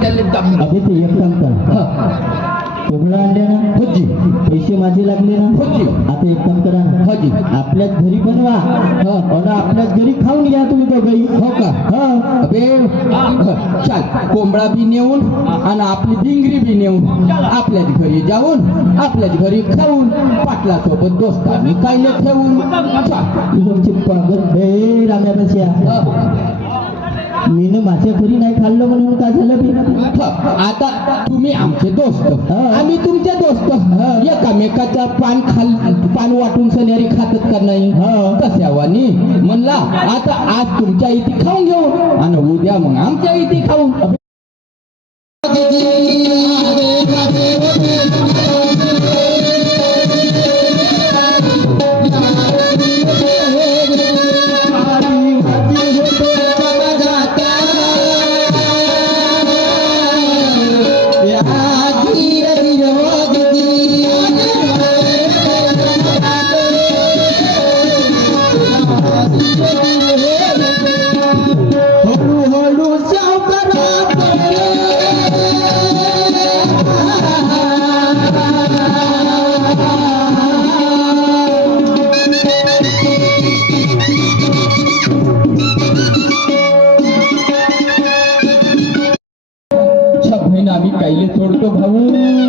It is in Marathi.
त्याला दाबलं. अबे ते एक काम कर, कोंबडा आणले ना होजी पैसे माझे लागले ना होजी. आता एक काम करा ना होजी आपल्याच घरी बनवा आणि आपल्याच घरी खाऊन घ्या तुम्ही दोघंही. हो का? अबे चाल, कोंबडा बी नेऊन आणि आपली भिंगरी बी नेऊन आपल्याच घरी जाऊन आपल्याच घरी खाऊन पाटला सोबत दोस्तांनी कायले ठेवून चाल. तुमची पागल हे राम्यापेक्षा मीनं माझ्या घरी नाही खाल्लं म्हणून काय झालं बी. आता तुम्ही आमचे दोस्त आम्ही तुमचे दोस्त एकामेकाचा पान वाटून सन्यारी खातात का नाही तशावानी म्हणला आता आज तुमच्या इथे खाऊन घेऊ आणि उद्या मग आमच्या इथे खाऊ. आम्ही कायले सोडतो भाऊ.